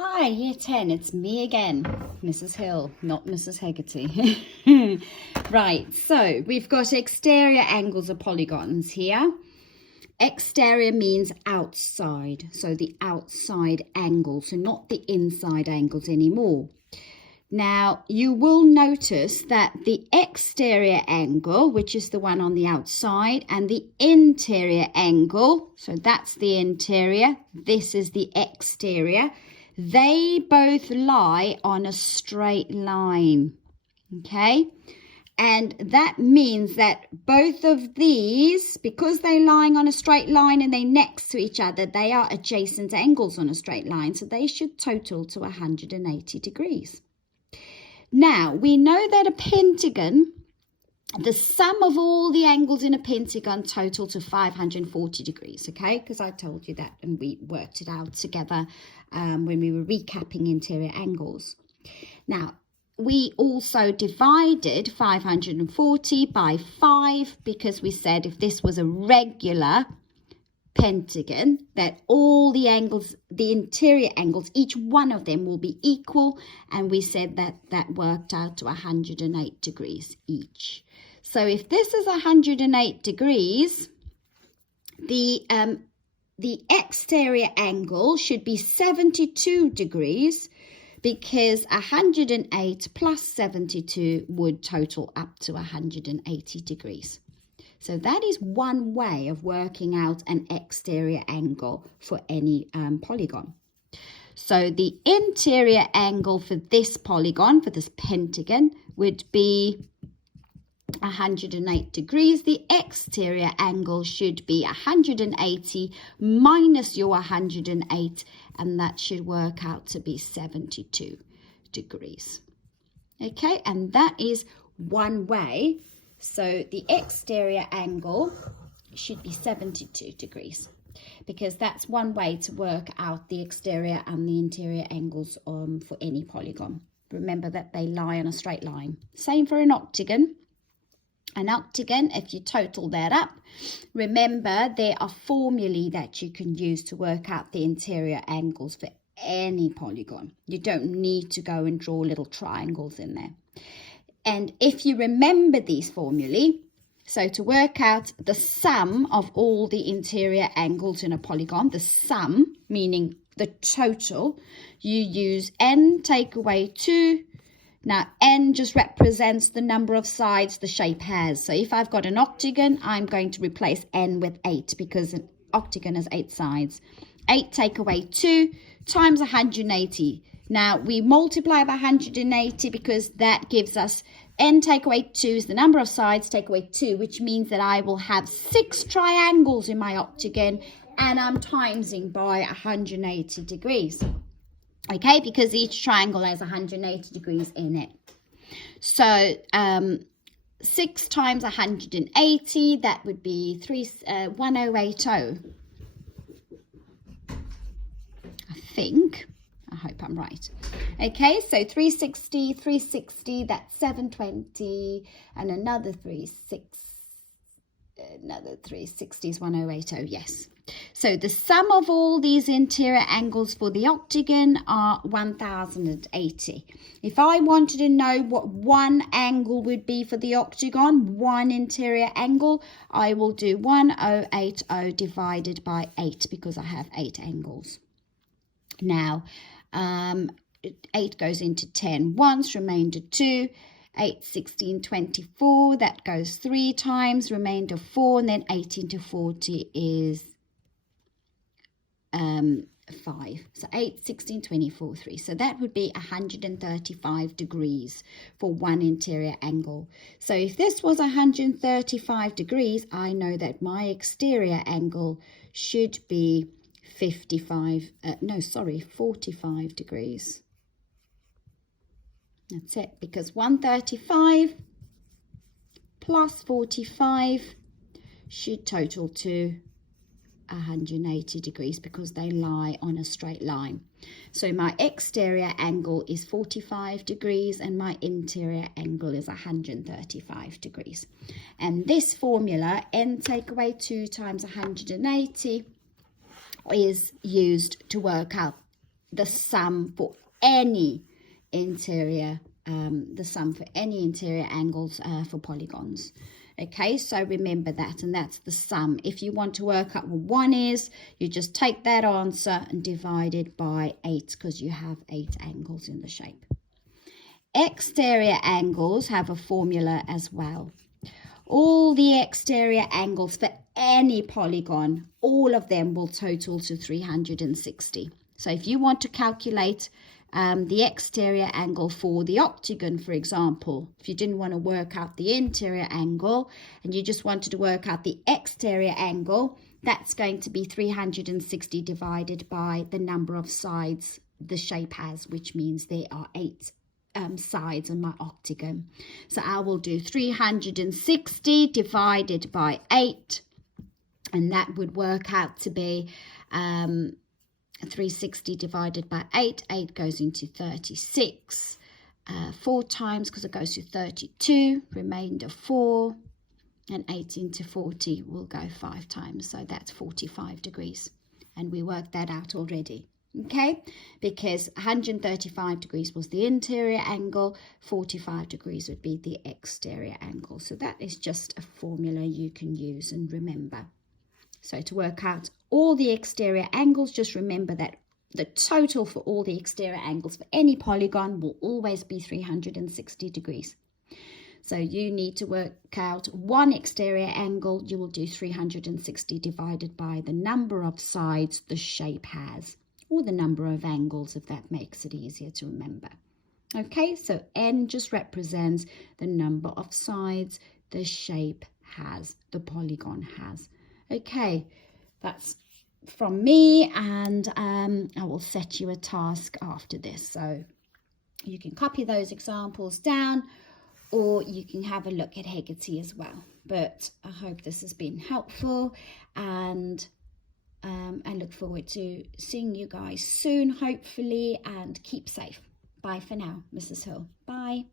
Hi, year 10, it's me again, Mrs. Hill, not Mrs. Hegarty. Right, so we've got exterior angles of polygons here. Exterior means outside, so the outside angle, so not the inside angles anymore. Now, you will notice that the exterior angle, which is the one on the outside, and the interior angle, so that's the interior, this is the exterior, they both lie on a straight line, okay? And that means that both of these, because they're lying on a straight line and they're next to each other, they are adjacent angles on a straight line, so they should total to 180 degrees. Now, we know that a pentagon, the sum of all the angles in a pentagon total to 540 degrees, okay? Because I told you that and we worked it out together when we were recapping interior angles. Now, we also divided 540 by 5 because we said if this was a regular pentagon, that all the angles, the interior angles, each one of them will be equal, and we said that that worked out to 108 degrees each. So if this is 108 degrees, the exterior angle should be 72 degrees because 108 plus 72 would total up to 180 degrees. So that is one way of working out an exterior angle for any polygon. So the interior angle for this polygon, for this pentagon, would be 108 degrees. The exterior angle should be 180 minus your 108, and that should work out to be 72 degrees. Okay, and that is one way. So the exterior angle should be 72 degrees because that's one way to work out the exterior and the interior angles for any polygon. Remember that they lie on a straight line. Same for an octagon. An octagon, if you total that up, remember there are formulae that you can use to work out the interior angles for any polygon. You don't need to go and draw little triangles in there. And if you remember these formulae, so to work out the sum of all the interior angles in a polygon, the sum, meaning the total, you use n take away 2. Now, n just represents the number of sides the shape has. So if I've got an octagon, I'm going to replace n with 8 because an octagon has 8 sides. 8 take away 2 times 180. Now, we multiply by 180 because that gives us n take away 2 is the number of sides, take away 2, which means that I will have 6 triangles in my octagon, and I'm timesing by 180 degrees. Okay, because each triangle has 180 degrees in it. So 6 times 180, that would be 1080. I think. I hope I'm right. Okay, so 360, that's 720, and another 360 is 1080, yes. So the sum of all these interior angles for the octagon are 1080. If I wanted to know what one angle would be for the octagon, one interior angle, I will do 1080 divided by 8 because I have 8 angles. Now, 8 goes into 10 once, remainder 2. 8, 16, 24, that goes 3 times, remainder 4, and then 18 to 40 is 5. So 8, 16, 24, 3. So that would be 135 degrees for one interior angle. So if this was 135 degrees, I know that my exterior angle should be 45 degrees. That's it, because 135 plus 45 should total to 180 degrees because they lie on a straight line. So my exterior angle is 45 degrees and my interior angle is 135 degrees. And this formula, n take away 2 times 180, is used to work out the sum for any interior, angles for polygons. Okay, so remember that, and that's the sum. If you want to work out what 1 is, you just take that answer and divide it by 8, because you have 8 angles in the shape. Exterior angles have a formula as well. All the exterior angles for any polygon, all of them will total to 360. So if you want to calculate the exterior angle for the octagon, for example, if you didn't want to work out the interior angle and you just wanted to work out the exterior angle, that's going to be 360 divided by the number of sides the shape has, which means there are 8 sides on my octagon. So I will do 360 divided by 8, and that would work out to be 360 divided by 8. 8 goes into 36 4 times, because it goes to 32, remainder 4, and 8 into 40 will go 5 times, so that's 45 degrees, and we worked that out already. Okay, because 135 degrees was the interior angle, 45 degrees would be the exterior angle. So that is just a formula you can use and remember. So to work out all the exterior angles, just remember that the total for all the exterior angles for any polygon will always be 360 degrees. So you need to work out one exterior angle. You will do 360 divided by the number of sides the shape has, or the number of angles, if that makes it easier to remember. Okay, so n just represents the number of sides the shape has, the polygon has. Okay, that's from me, and I will set you a task after this. So you can copy those examples down, or you can have a look at Hegarty as well. But I hope this has been helpful, and I look forward to seeing you guys soon, hopefully, and keep safe. Bye for now, Mrs. Hill. Bye.